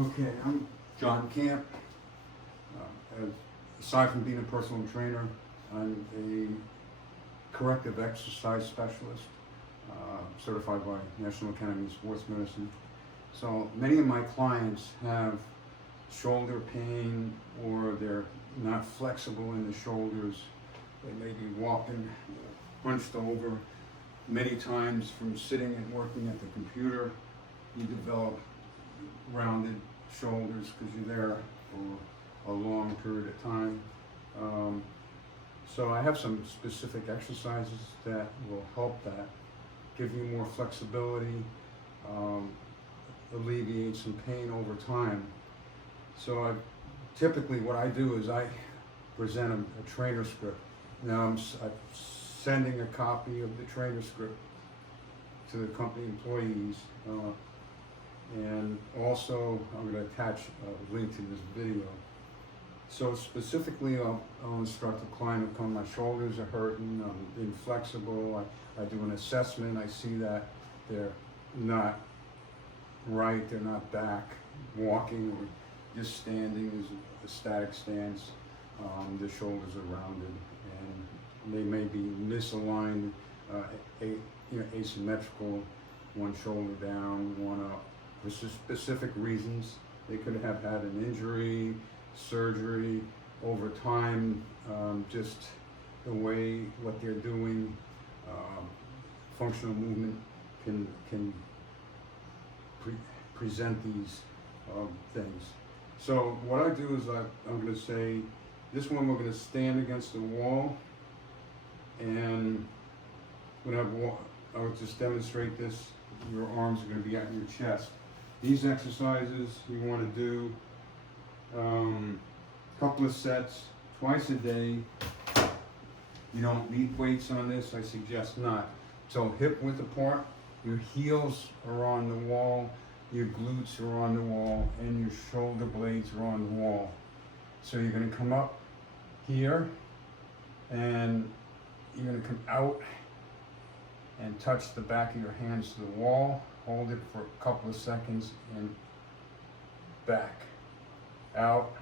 Okay, I'm John Camp. Aside from being a personal trainer, I'm a corrective exercise specialist, certified by National Academy of Sports Medicine. So many of my clients have shoulder pain, or they're not flexible in the shoulders. They may be walking hunched over. Many times from sitting and working at the computer, you develop rounded shoulders because you're there for a long period of time. So I have some specific exercises that will help that, give you more flexibility, alleviate some pain over time. So typically what I do is I present a trainer script. Now I'm sending a copy of the trainer script to the company employees. And also, I'm going to attach a link to this video. So specifically, I'll instruct the client to come, my shoulders are hurting, I'm inflexible, I do an assessment, I see that they're not right, they're not back, walking, or just standing is a static stance. The shoulders are rounded, and they may be misaligned, asymmetrical, one shoulder down, one up. For specific reasons. They could have had an injury, surgery, over time, just the way what they're doing, functional movement can present these things. So what I do is I'm going to say, this one we're going to stand against the wall, and when I would just demonstrate this, your arms are going to be at your chest. These exercises you want to do a couple of sets, twice a day. You don't need weights on this, I suggest not. So hip width apart, your heels are on the wall, your glutes are on the wall, and your shoulder blades are on the wall. So you're going to come up here, and you're going to come out and touch the back of your hands to the wall. Hold it for a couple of seconds and back, out,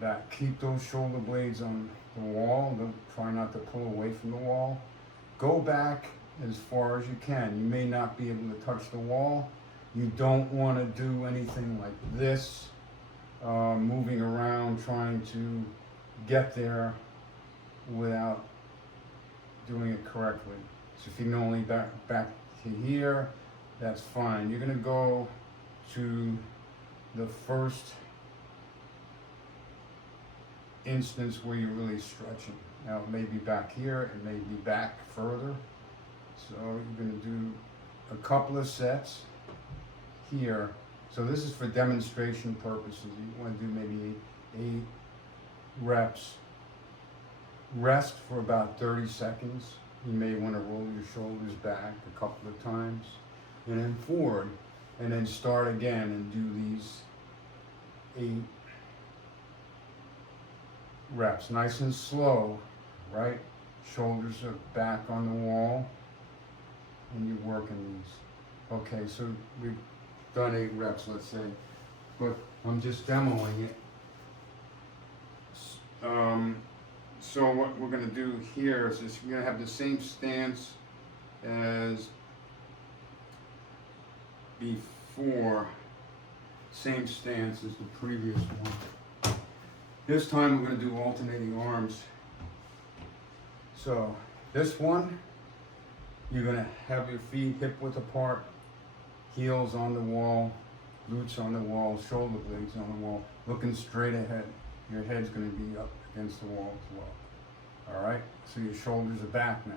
back. Keep those shoulder blades on the wall. Don't try not to pull away from the wall. Go back as far as you can. You may not be able to touch the wall. You don't want to do anything like this, moving around trying to get there without doing it correctly. So if you can only back to here, that's fine. You're going to go to the first instance where you're really stretching. Now it may be back here, it may be back further. So you're going to do a couple of sets here. So this is for demonstration purposes. You want to do maybe 8 reps. Rest for about 30 seconds. You may want to roll your shoulders back a couple of times, and then forward, and then start again and do these 8 reps. Nice and slow, right? Shoulders are back on the wall, and you're working these. Okay, so we've done 8 reps, let's say, but I'm just demoing it. So what we're going to do here is just, we're going to have the same stance as before, same stance as the previous one. This time we're going to do alternating arms. So this one, you're going to have your feet hip width apart, heels on the wall, glutes on the wall, shoulder blades on the wall, looking straight ahead. Your head's going to be up against the wall as well. All right, so your shoulders are back now.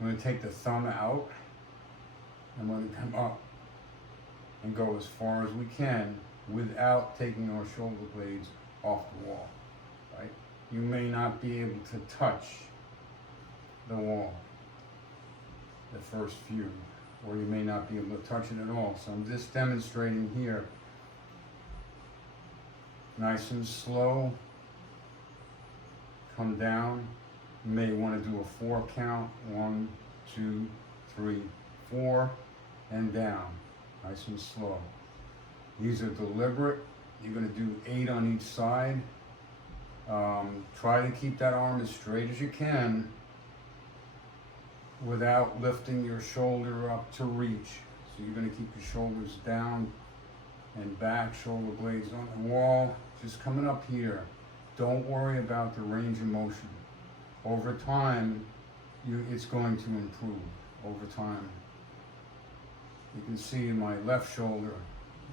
I'm going to take the thumb out. I'm going to come up and go as far as we can without taking our shoulder blades off the wall, right? You may not be able to touch the wall the first few, or you may not be able to touch it at all. So I'm just demonstrating here. Nice and slow. Come down. You may want to do a 4 count. 1, 2, 3, 4, and down. Nice and slow. These are deliberate. You're going to do 8 on each side. Try to keep that arm as straight as you can without lifting your shoulder up to reach. So you're going to keep your shoulders down and back, shoulder blades on the wall, just coming up here. Don't worry about the range of motion. Over time, it's going to improve over time. You can see my left shoulder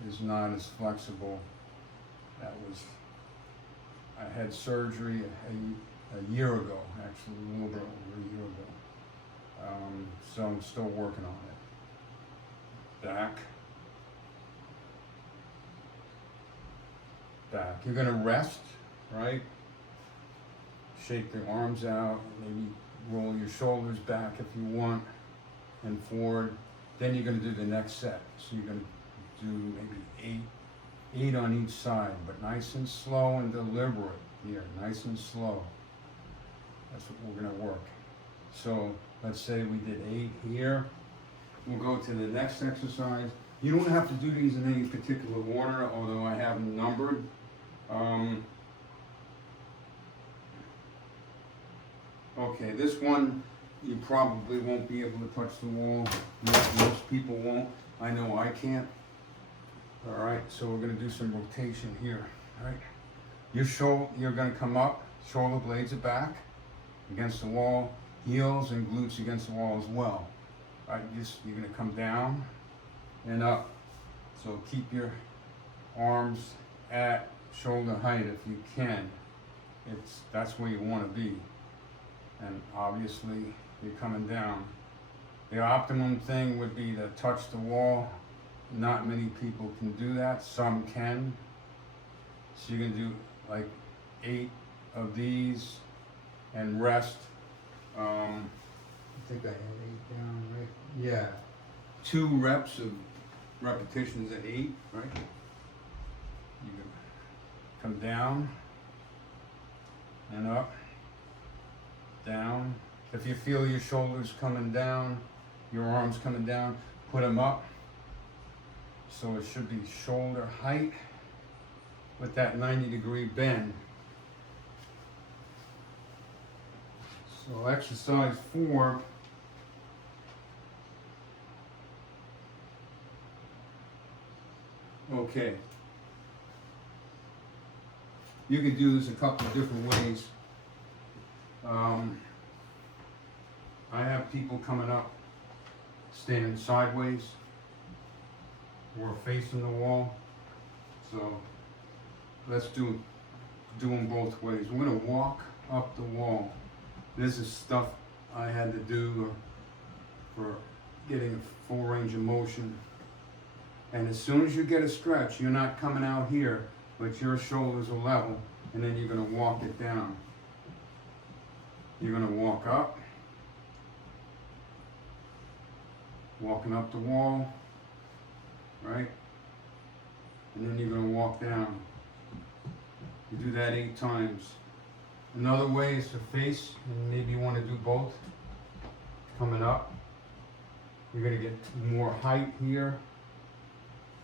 is not as flexible. I had surgery a year ago, actually a little bit over a year ago. So I'm still working on it. Back. You're gonna rest, right? Shake the arms out, maybe roll your shoulders back if you want, and forward. Then you're gonna do the next set. So you're gonna do maybe eight on each side, but nice and slow and deliberate here, nice and slow. That's what we're gonna work. So let's say we did 8 here. We'll go to the next exercise. You don't have to do these in any particular order, although I have them numbered. Okay, this one you probably won't be able to touch the wall. Most people won't. I know I can't. All right, so we're going to do some rotation here. All right, you're going to come up, shoulder blades are back against the wall, heels and glutes against the wall as well. All right, you're going to come down and up. So keep your arms at shoulder height if you can. That's where you want to be. And obviously you're coming down. The optimum thing would be to touch the wall. Not many people can do that, some can. So you're gonna do like 8 of these and rest. I think I had 8 down, right? Yeah. 2 reps of repetitions at 8, right? You come down and up, down. If you feel your shoulders coming down, your arms coming down, put them up. So it should be shoulder height with that 90-degree bend. So exercise 4. Okay. You can do this a couple of different ways. I have people coming up standing sideways or facing the wall. So let's do them both ways. We're gonna walk up the wall. This is stuff I had to do for getting a full range of motion. And as soon as you get a stretch, you're not coming out here, but your shoulders are level, and then you're gonna walk it down. You're gonna walk up, walking up the wall, right? And then you're gonna walk down. You do that 8 times. Another way is to face, and maybe you wanna do both. Coming up, you're gonna get more height here,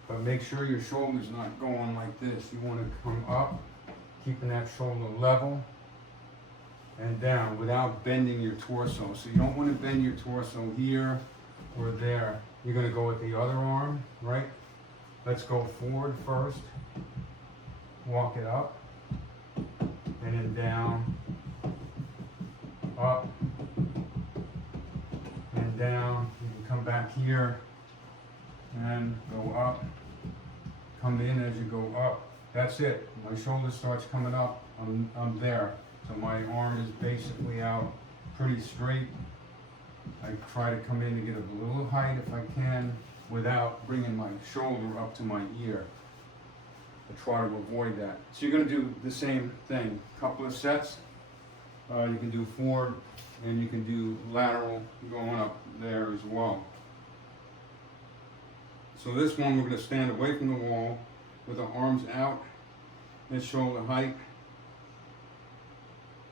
but make sure your shoulder's not going like this. You wanna come up, keeping that shoulder level, and down without bending your torso. So you don't want to bend your torso here or there. You're going to go with the other arm, right? Let's go forward first. Walk it up. And then down. Up. And down. You can come back here and go up. Come in as you go up. That's it. My shoulder starts coming up. I'm there. So my arm is basically out pretty straight. I try to come in to get a little height if I can without bringing my shoulder up to my ear. I try to avoid that. So you're going to do the same thing. Couple of sets. You can do forward and you can do lateral going up there as well. So this one we're going to stand away from the wall with our arms out at shoulder height.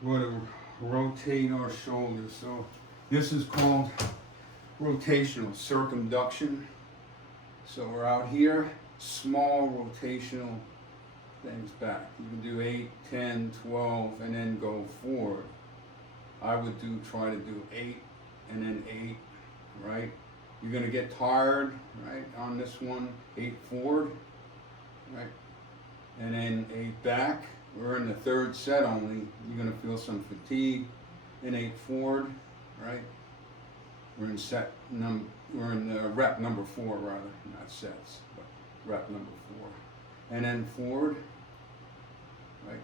We're going to rotate our shoulders. So this is called rotational circumduction. So we're out here small rotational things back. You can do 8, 10, 12, and then go forward. I would try to do 8 and then 8, right? You're gonna get tired, right, on this one. 8 forward, right? And then 8 back. We're in the third set only. You're gonna feel some fatigue. And 8 forward, right? We're in rep number 4 rather, not sets, but rep number 4. And then forward, right?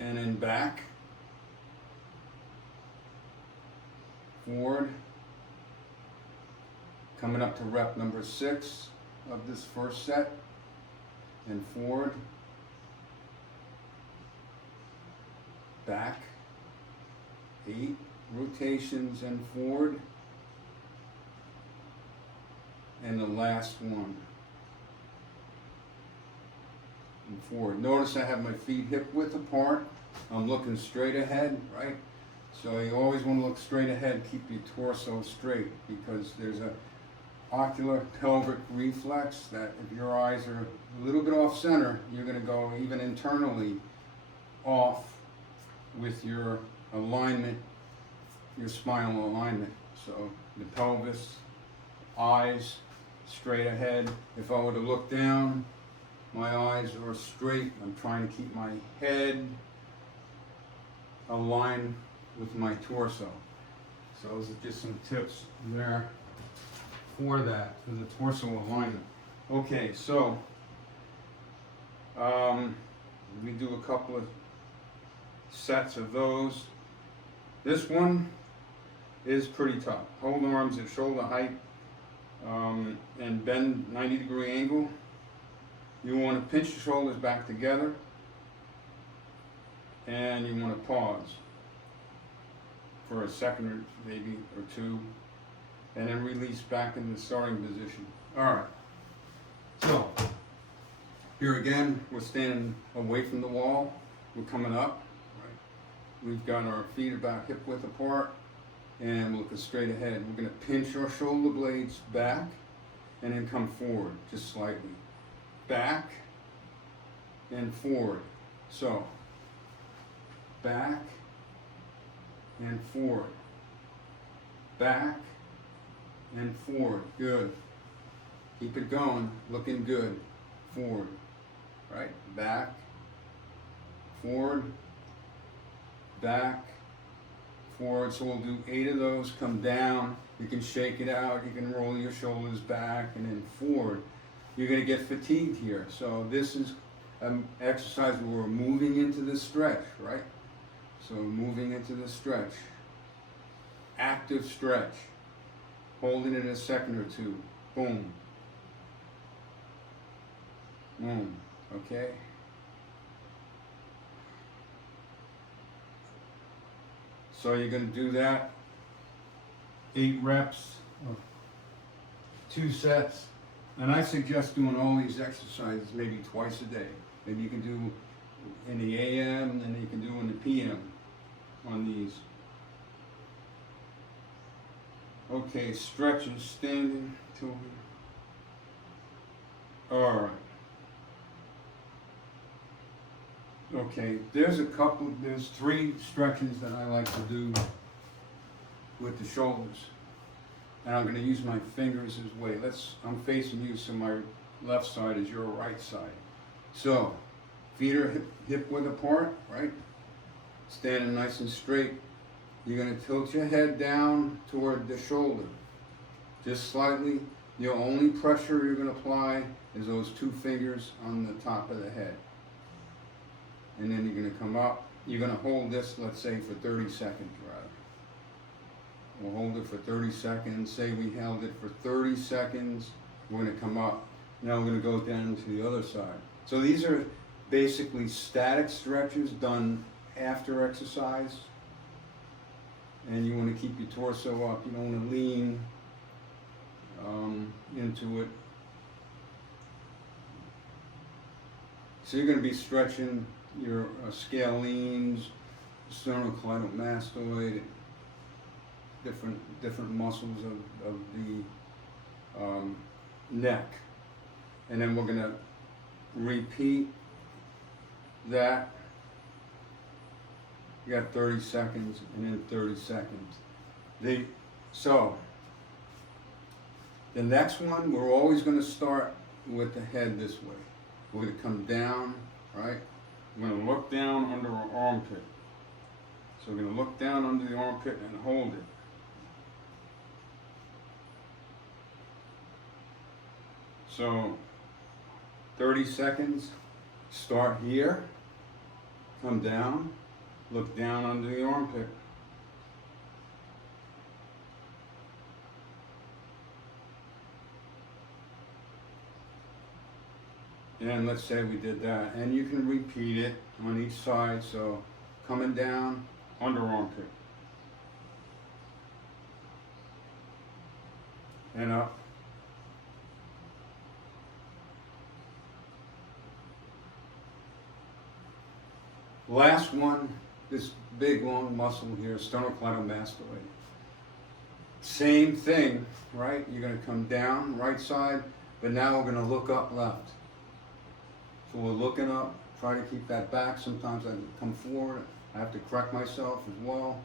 And then back, forward, coming up to rep number 6 of this first set, and forward, back, 8 rotations and forward, and the last one, and forward. Notice I have my feet hip width apart. I'm looking straight ahead, right? So you always want to look straight ahead, keep your torso straight, because there's a ocular pelvic reflex that if your eyes are a little bit off center, you're going to go even internally off with your alignment, your spinal alignment. So the pelvis, eyes straight ahead. If I were to look down, my eyes are straight. I'm trying to keep my head aligned with my torso. So those are just some tips there for that, for the torso alignment. Okay, so we do a couple of sets of those. This one is pretty tough. Hold arms at shoulder height and bend 90-degree angle. You want to pinch your shoulders back together and you want to pause for a second or maybe or two, and then release back in the starting position. All right, so here again, we're standing away from the wall. We're coming up, right? We've got our feet about hip width apart, and we're looking straight ahead. We're gonna pinch our shoulder blades back, and then come forward, just slightly. Back, and forward. So, back, and forward. Back, and forward. Good. Keep it going, looking good. Forward. Right? Back, forward, back, forward. So we'll do 8 of those. Come down. You can shake it out. You can roll your shoulders back and then forward. You're going to get fatigued here. So this is an exercise where we're moving into the stretch, right? So moving into the stretch. Active stretch. Holding it a second or two. Boom. Boom. Okay? So you're going to do that. 8 reps of 2 sets. And I suggest doing all these exercises maybe twice a day. Maybe you can do in the AM and you can do in the PM on these. Okay, stretches, standing, tilting. All right. Okay, there's 3 stretches that I like to do with the shoulders. And I'm going to use my fingers as weight. I'm facing you, so my left side is your right side. So, feet are hip width apart, right? Standing nice and straight. You're going to tilt your head down toward the shoulder. Just slightly. The only pressure you're going to apply is those 2 fingers on the top of the head. And then you're going to come up. You're going to hold this, let's say, for 30 seconds, rather. We'll hold it for 30 seconds. Say we held it for 30 seconds. We're going to come up. Now we're going to go down to the other side. So these are basically static stretches done after exercise. And you want to keep your torso up. You don't want to lean into it. So you're going to be stretching your scalenes, sternocleidomastoid, different muscles of the neck. and then we're gonna repeat that. You got 30 seconds and then 30 seconds. So the next one, we're always gonna start with the head this way. We're gonna come down, right? We're gonna look down under our armpit. So we're gonna look down under the armpit and hold it. So 30 seconds, start here, come down, look down under the armpit. And let's say we did that, and you can repeat it on each side. So coming down, under armpit, and up, last one, this big long muscle here, sternocleidomastoid. Same thing, right? You're going to come down, right side, but now we're going to look up left. So we're looking up, try to keep that back. Sometimes I come forward, I have to correct myself as well.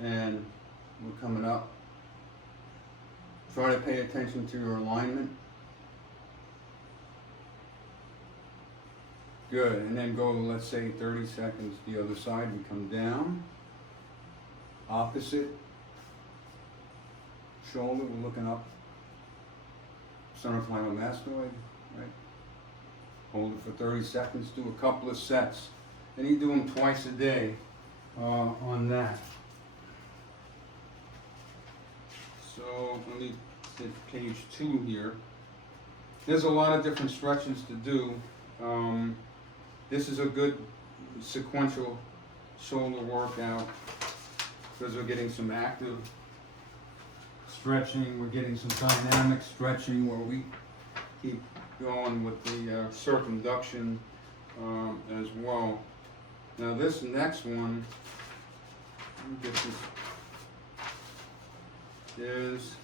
And we're coming up. Try to pay attention to your alignment. Good, and then go, let's say 30 seconds the other side. We come down, opposite shoulder, we're looking up, sternocleidomastoid, right? Hold it for 30 seconds, do a couple of sets. And you do them twice a day on that. So let me hit page 2 here. There's a lot of different stretches to do. This is a good sequential shoulder workout because we're getting some active stretching, we're getting some dynamic stretching where we keep going with the circumduction as well. Now this next one, let me get this, is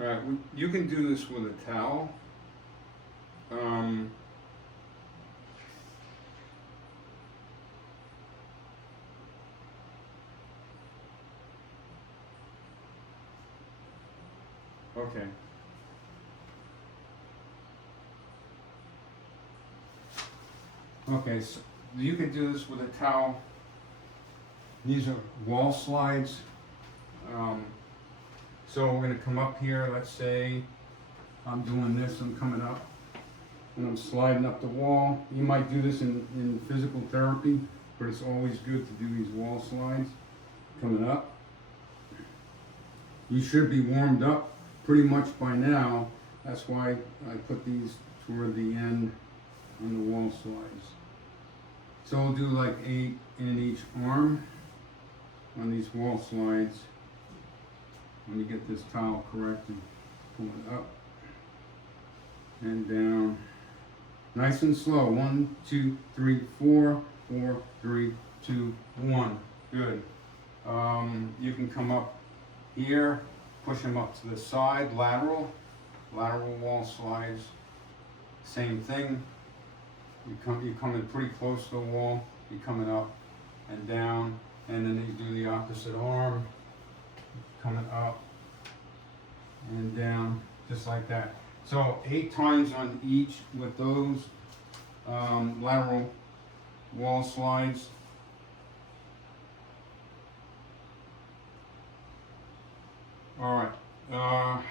Alright, you can do this with a towel. Okay. Okay, so you can do this with a towel. These are wall slides. So we're going to come up here, let's say I'm doing this, I'm coming up and I'm sliding up the wall. You might do this in physical therapy, but it's always good to do these wall slides. Coming up. You should be warmed up pretty much by now. That's why I put these toward the end on the wall slides. So we'll do like 8 in each arm on these wall slides. Let me get this towel corrected. Pull it up and down. Nice and slow. 1, 2, 3, 4, 4, 3, 2, 1. Good. You can come up here, push them up to the side, lateral wall slides. Same thing. You come in pretty close to the wall. You're coming up and down, and then you do the opposite arm. Coming up and down, just like that. So 8 times on each with those lateral wall slides. All right.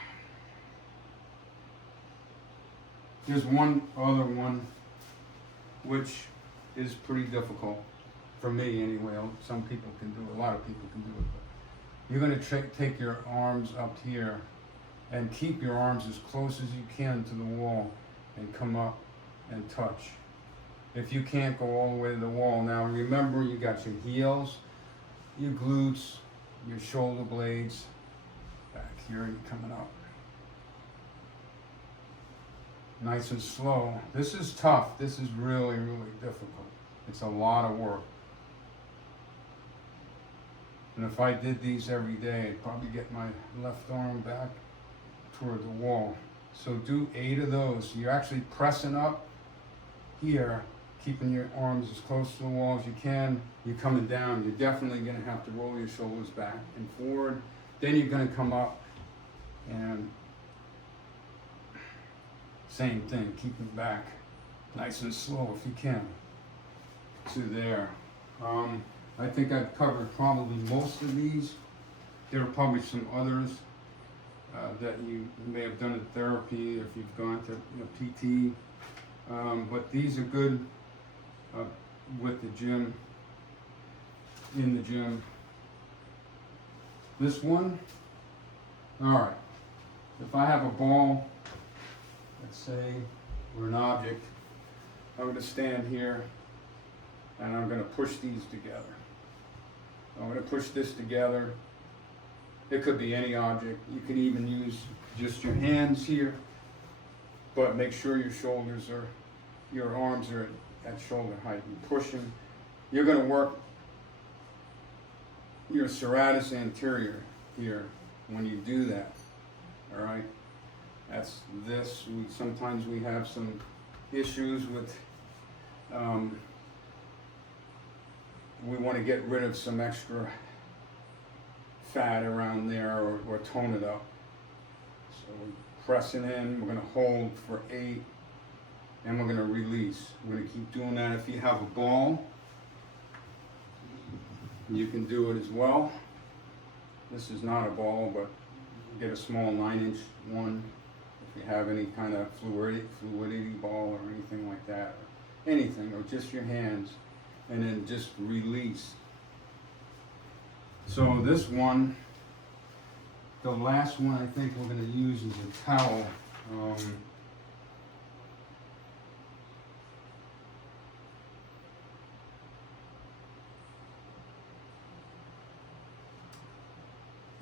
There's one other one which is pretty difficult for me anyway. Some people can do it. A lot of people can do it. You're going to take your arms up here and keep your arms as close as you can to the wall and come up and touch. If you can't go all the way to the wall, now remember you got your heels, your glutes, your shoulder blades back here and coming up. nice and slow. This is tough. This is really, really difficult. It's a lot of work. And if I did these every day, I'd probably get my left arm back toward the wall. So do 8 of those. You're actually pressing up here, keeping your arms as close to the wall as you can. You're coming down. You're definitely going to have to roll your shoulders back and forward. Then you're going to come up and same thing, keep it back nice and slow if you can to there. I think I've covered probably most of these. There are probably some others that you may have done in therapy if you've gone to PT. But these are good with the gym, in the gym. This one, all right, if I have a ball, let's say, or an object, I'm going to stand here and I'm going to push these together. I'm going to push this together. It could be any object. You can even use just your hands here, but make sure your arms are at shoulder height. You're pushing. You're going to work your serratus anterior here when you do that. All right. That's this. Sometimes we have some issues with. We want to get rid of some extra fat around there or tone it up. So we're pressing in, we're going to hold for 8, and we're going to release. We're going to keep doing that. If you have a ball, you can do it as well. This is not a ball, but get a small 9-inch one. If you have any kind of fluidity ball or anything like that, or anything, or just your hands. And then just release. So this one, the last one I think we're going to use is a towel.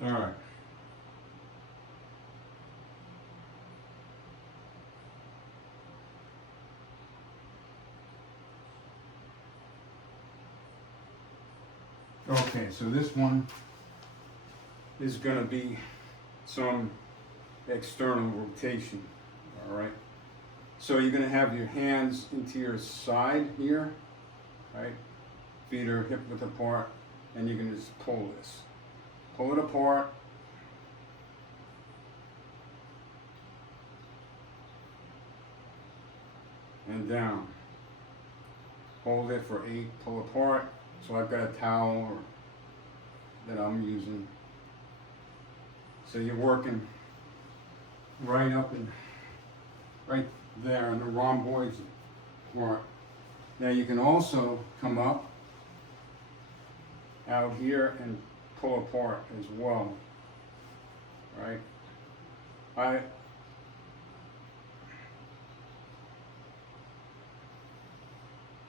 All right. Okay, so this one is going to be some external rotation, all right? So you're going to have your hands into your side here, right? Feet are hip width apart, and you're going to just pull this. Pull it apart. And down. Hold it for 8, pull apart. So I've got a towel that I'm using. So you're working right up and right there in the rhomboids part. Now you can also come up out here and pull apart as well, right?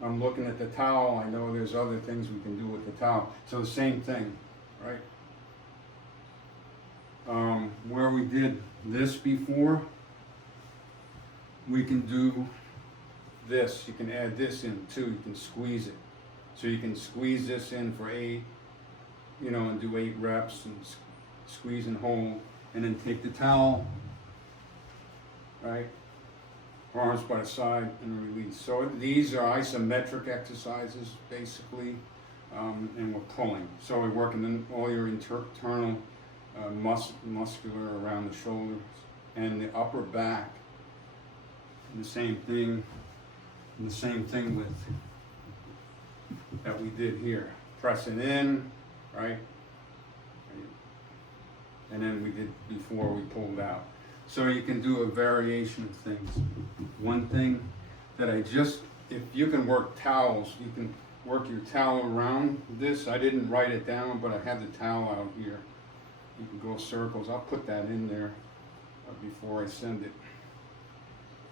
I'm looking at the towel. I know there's other things we can do with the towel. So the same thing, right? Where we did this before, we can do this. You can add this in too. You can squeeze it. So you can squeeze this in for 8, and do 8 reps and squeeze and hold. And then take the towel, right? Arms by the side and release. So these are isometric exercises basically, and we're pulling. So we're working in all your internal muscular around the shoulders and the upper back. And the same thing with that we did here. Pressing in, right? And then we did before we pulled out. So you can do a variation of things. One thing that if you can work towels, you can work your towel around this. I didn't write it down, but I have the towel out here. You can go circles. I'll put that in there before I send it.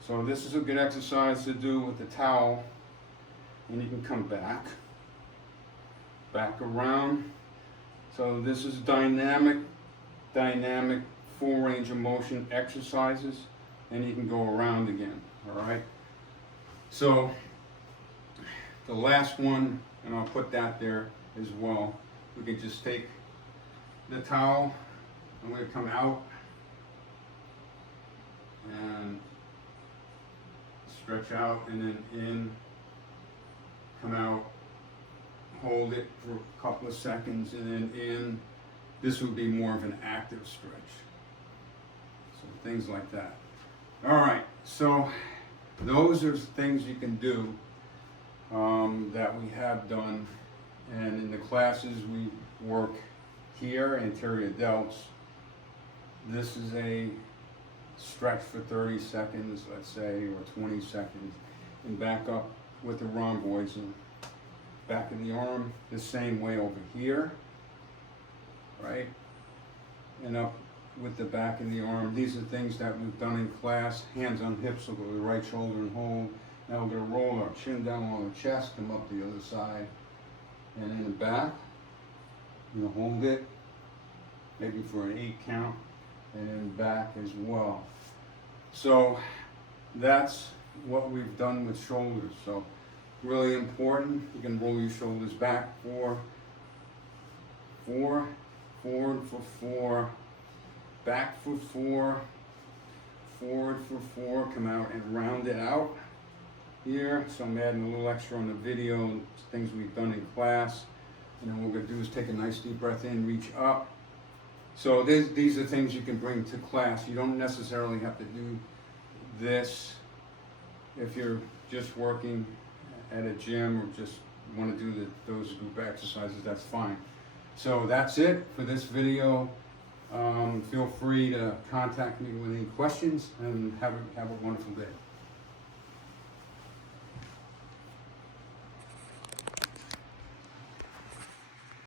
So this is a good exercise to do with the towel. And you can come back around. So this is dynamic full range of motion exercises. and you can go around again, all right? So the last one, and I'll put that there as well, we can just take the towel, I'm going to come out and stretch out, and then in, come out, hold it for a couple of seconds, and then in. This would be more of an active stretch. So things like that. All right, so those are things you can do that we have done. And in the classes we work here, anterior delts. This is a stretch for 30 seconds, let's say, or 20 seconds, and back up with the rhomboids and back of the arm the same way over here, right? And up with the back of the arm. These are things that we've done in class. Hands on hips, we'll go to the right shoulder and hold. Now we're gonna roll our chin down on the chest, come up the other side, and in the back, you know, hold it, maybe for an 8 count, and then back as well. So that's what we've done with shoulders. So really important. You can roll your shoulders back 4, forward for 4, back for 4, forward for 4, come out and round it out here. So I'm adding a little extra on the video, things we've done in class. And then what we're gonna do is take a nice deep breath in, reach up. So these are things you can bring to class. You don't necessarily have to do this if you're just working at a gym or just want to do those group exercises, that's fine. So that's it for this video. Feel free to contact me with any questions, and have a wonderful day.